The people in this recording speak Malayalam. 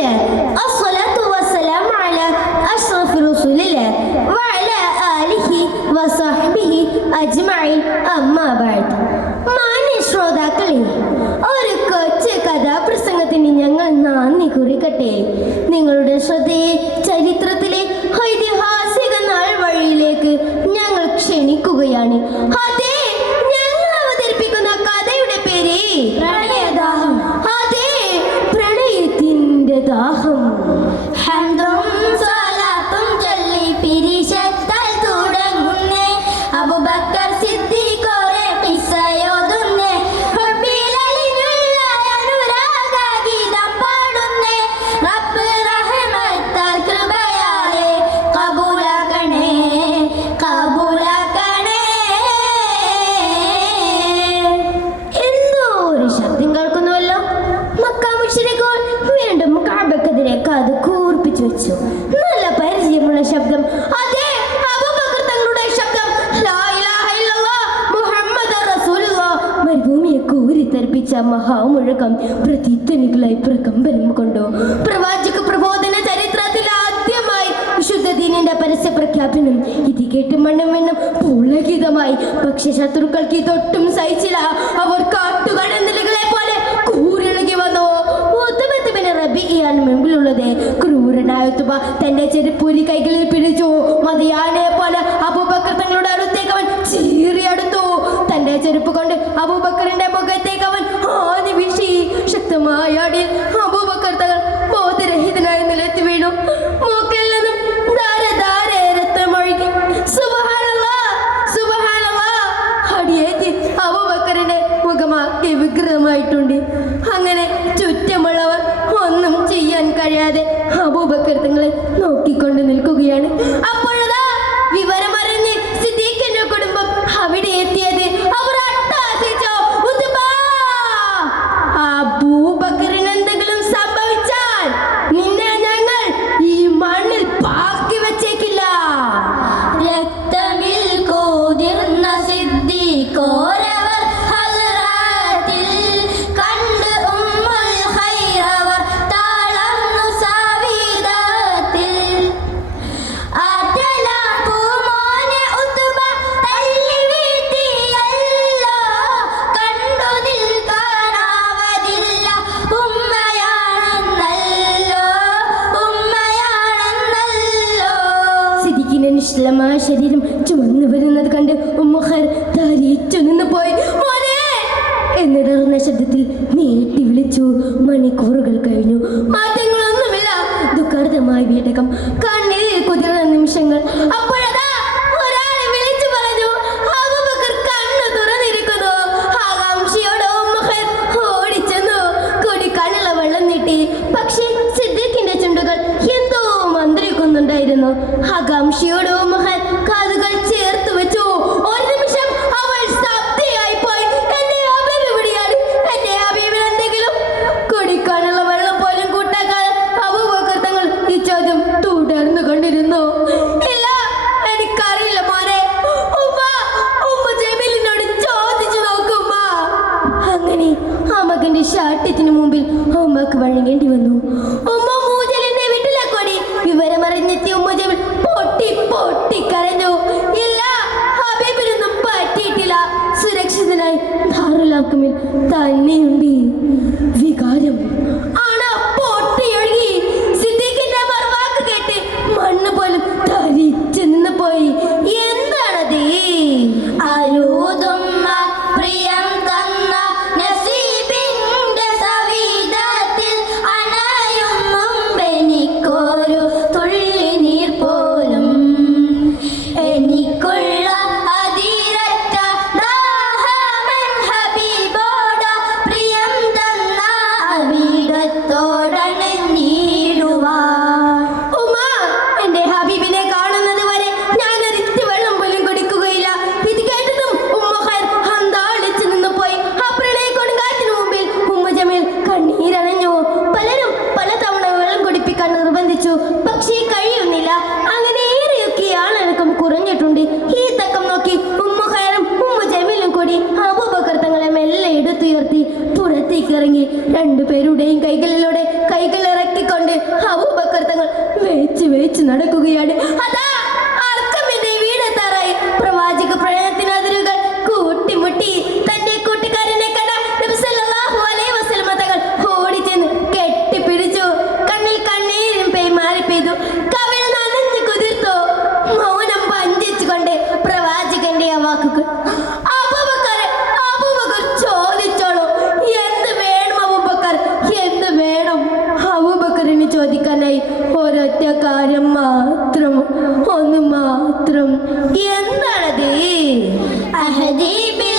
الله الصلاة والسلام على أشرف رسول الله وعلى آله وصحبه أجمعين أما بعد. മാന്യ ശ്രോതാക്കളെ, ഒരു കൊച്ചു കഥാപ്രസംഗത്തിന് ഞങ്ങൾ നന്ദി കുറിക്കട്ടെ. നിങ്ങളുടെ ശ്രദ്ധയെ ചരിത്രത്തിലെ ഐതിഹാസിക നാൾ വഴിയിലേക്ക് ഞങ്ങൾ ക്ഷണിക്കുകയാണ്. അതെ, ഞങ്ങൾ അവതരിപ്പിക്കുന്ന കഥയുടെ പേര് പ്രണയദാഹം. അതെ, പ്രണയത്തിന്റെ ദാഹം. ഹംദും സ്വലാത്തും ചൊല്ലി പിരിശത്താൽ തുടങ്ങുന്നേ അബൂബക്കർ സിദ്ദീഖോരെ കിസ്സയോതുന്നേ ഹബ്ബിലലിനുള്ള അനുരാഗഗീതം പാടുന്നേ റബ്ബ് റഹ്മത്താൽ കൃപയാലെ കബൂലാക്കണേ കബൂലാക്കണേ. എന്തോ ഒരു ശബ്ദം കേൾക്കുന്നുവല്ലോ. മക്ക മുശ്രിക്കുകൾ വീണ്ടും കഅബക്കെതിരെ കാത് കൂർപ്പിച്ചു വെച്ചു. നല്ല പരിചയമുള്ള ശബ്ദം. അതെ, അബൂബക്കർ തങ്ങളുടെ ശബ്ദം. ലാ ഇലാഹ ഇല്ലല്ലാഹ് മുഹമ്മദ് റസൂലുള്ളാഹ്. മരുഭൂമിയെ കോരിത്തെറിപ്പിച്ച മഹാമുഴക്കം പ്രതിധ്വനികളായി പ്രകമ്പനം കൊണ്ടു. പ്രവാചക പ്രബോധന ചരിത്രത്തിൽ ആദ്യമായി വിശുദ്ധ ദീനിന്റെ പരസ്യ പ്രഖ്യാപനം. ഇത് കേട്ട് മണ്ണും വെണ്ണും പുളകിതമായി. പക്ഷെ ശത്രുക്കൾക്ക് ഇതൊട്ടും സഹിച്ചില്ല. അവർ കാട്ടുകടന്നലുകളെ പോലെ കൂരിളകി വന്നു. റബിയാണ് മുമ്പിലുള്ളത്. ക്രൂരനായ ഉത്ബ തന്റെ ചെരുപ്പൂരി കൈകളിൽ പിടിച്ചു. മതിയാനെ പോലെ അബൂബക്കർ തങ്ങളുടെ അടുത്തേക്ക് അവൻ ചീറിയടുത്തു. തന്റെ ചെരുപ്പ് കൊണ്ട് അബൂബക്കറിന്റെ മുഖത്തേക്ക് അവൻ ആഞ്ഞു വീശി. ശക്തമായ അടിയിൽ അബൂബക്കർ തങ്ങൾ ബോധരഹിതനായി നിലത്ത് വീണു. മൂക്കിൽ നിന്നും ധാരധാരെ രക്തമൊഴുകി. സുബ്ഹാനല്ലാഹ് സുബ്ഹാനല്ലാഹ്. അടിയേറ്റ് അബൂബക്കറിന്റെ മുഖമാകെ വിഗ്രഹമായിട്ടുണ്ട്. അങ്ങനെ ചുറ്റുമുള്ളവർ ഒന്നും ചെയ്യാൻ കഴിയാതെ അബൂബക്കർ തങ്ങളെ നോക്കിക്കൊണ്ട് നിൽക്കുകയാണ്. അപ്പോഴതാ വിവരമറിഞ്ഞ് സിദ്ദീഖിന്റെ കുടുംബം അവിടെ എത്തിയത്. അവർ അട്ടഹസിച്ചു. അബൂബക്കറിന് എന്തെങ്കിലും സംഭവിച്ചാൽ നിന്നെ ഞങ്ങൾ ഈ മണ്ണിൽ പാക്കി വെച്ചേക്കില്ല. രക്തമിൽ കോതിർന്ന സിദ്ദീഖോരവർ നിശ്ചലമായ ശരീരം ചുവന്നു വരുന്നത് കണ്ട് ഉമ്മഖർ തരിച്ചു നിന്ന് പോയി. മോനെ എന്നിടർന്ന ശബ്ദത്തിൽ നീട്ടി വിളിച്ചു. മണിക്കൂറുകൾ കഴിഞ്ഞു. മാറ്റങ്ങളൊന്നുമില്ല. ദുഃഖാർദ്ധമായ വീടകം കണ്ണീരിൽ കുതിർന്ന നിമിഷങ്ങൾ. അപ്പോഴതാ ഒരാളെ വിളിച്ചു പറഞ്ഞു, അബൂബക്കർ കണ്ണു തുറന്നിരിക്കുന്നു. ആകാംക്ഷയോടെ ഉമ്മഖർ ഓടിച്ചെന്നു. കുടിക്കാനുള്ള വെള്ളം നീട്ടി. പക്ഷേ സിദ്ദീഖിന്റെ ചുണ്ടുകൾ എന്തോ മന്ത്രിക്കുന്നുണ്ടായിരുന്നു. ആകാംക്ഷയോടെ ഉമ്മഖർ കാതുകൾ ചേർത്ത് വെച്ചു. ഒരു നിമിഷം അവൾ സ്തബ്ധയായി പോയി. എന്റെ ഹബീബ് എവിടെയാണ്? എന്റെ ഹബീബിന് എന്തെങ്കിലും കുടിക്കാനുള്ള വെള്ളം പോലും കൂട്ടാക്കാതെ അബൂബക്കർ തങ്ങൾ ഈ ചോദ്യം തുടർന്നു കൊണ്ടിരുന്നു. ഇല്ല, എനിക്കറിയില്ല മോനെ. ഉമ്മ ജമീലിനോട് ചോദിച്ചു നോക്കുമ്മ. അങ്ങനെ ആ മകന്റെ ശാഠ്യത്തിന് മുമ്പിൽ ഉമ്മക്ക് വഴങ്ങേണ്ടി വന്നു. ഉമ്മ മൂജലിന്റെ വീട്ടിലേക്ക് ഓടി. വിവരമറിഞ്ഞെത്തിയ ഉമ്മ ജമീൽ പൊട്ടിക്കരഞ്ഞു. ഇല്ല, ഹബീബിനൊന്നും പറ്റിയിട്ടില്ല. സുരക്ഷിതനായി ദാറുൽ ഹഖിൽ തന്നെയുണ്ട്. വികാരം ആണ് പൊട്ടിയൊഴുകി. സിദ്ദീഖിന്റെ മറുവാക്ക് കേട്ട് മണ്ണ് പോലും തരിച്ചു നിന്ന് പോയി. എന്താണത്? അരൂതുമ്മ പ്രിയം തന്ന നസീബിന്റെ സവിധത്തിൽ വെച്ച് നടക്കുകയാണ്. അതാ അർക്കമിന്റെ വീടെത്താറായി. പ്രവാചക പ്രണയത്തിനതിരുകൾ കൂട്ടിമുട്ടി. തന്റെ കൂട്ടുകാരനെ കണ്ട നബി സല്ലല്ലാഹു അലൈഹി വസല്ലം തങ്ങൾ ഓടിച്ചെന്ന് കെട്ടിപ്പിടിച്ചു. കണ്ണിൽ കണ്ണീരും പെയ്മാറി പെയ്തു. കവിൾ നനഞ്ഞു കുതിർത്തു. മൗനം പഞ്ചിച്ചുകൊണ്ട് പ്രവാചകന്റെ ആ വാക്കുകൾ. അബൂബക്കർ ചോദിച്ചോളൂ, എന്ത് വേണം അബൂബക്കർ, എന്ത് വേണം? അബൂബക്കറിന് ചോദിക്കാനായി ഒരൊറ്റ കാര്യം മാത്രം, ഒന്ന് മാത്രം. എന്താണത്? അഹദീബി